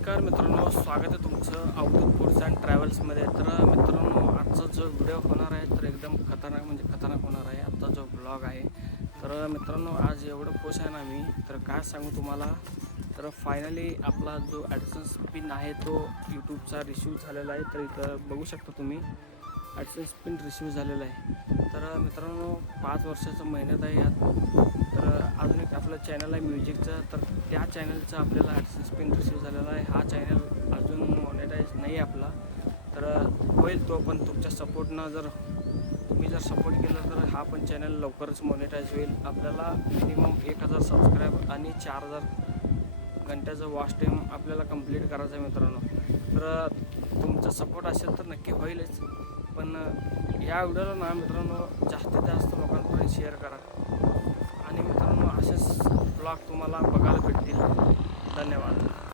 नमस्कार मित्रांनो, स्वागत आहे तुमचं अवधूत टूर्स अँड ट्रॅव्हल्समध्ये. तर मित्रांनो, आजचा जो व्हिडिओ होणार आहे तर एकदम खतरनाक म्हणजे खतरनाक होणार आहे. आजचा जो ब्लॉग आहे तर मित्रांनो, आज एवढं खुश आहे ना मी, तर काय सांगू तुम्हाला. तर फायनली आपला जो ॲडसेन्स पिन आहे तो यूट्यूबचा रिसीव झालेला आहे. तर इथं बघू शकता तुम्ही, ॲडसेन्स पिन रिसीव झालेला आहे. तर मित्रांनो, 5 वर्षाचं मेहनत आहे यात. तर अजून एक आपलं चॅनल आहे म्युझिकचं, तर त्या चॅनलचं आपल्याला ॲडसेन्स पिन रिसीव झालेला आहे. हा चॅनल अजून मॉनिटाईज नाही आहे आपला, तर होईल तो पण तुमच्या सपोर्टनं. जर तुम्ही जर सपोर्ट केलं तर हा पण चॅनल लवकरच मॉनिटाईज होईल. आपल्याला मिनिमम 1000 सबस्क्राईब आणि 4000 घंट्याचं वॉच टाईम आपल्याला कंप्लीट करायचं आहे मित्रांनो. तर तुमचा सपोर्ट असेल तर नक्की होईलच. पण या व्हिडिओला ना मित्रांनो, जास्तीत जास्त लोकांपर्यंत शेअर करा. आणि मित्रांनो, असेच ब्लॉग तुम्हाला बघायला भेटतील. धन्यवाद.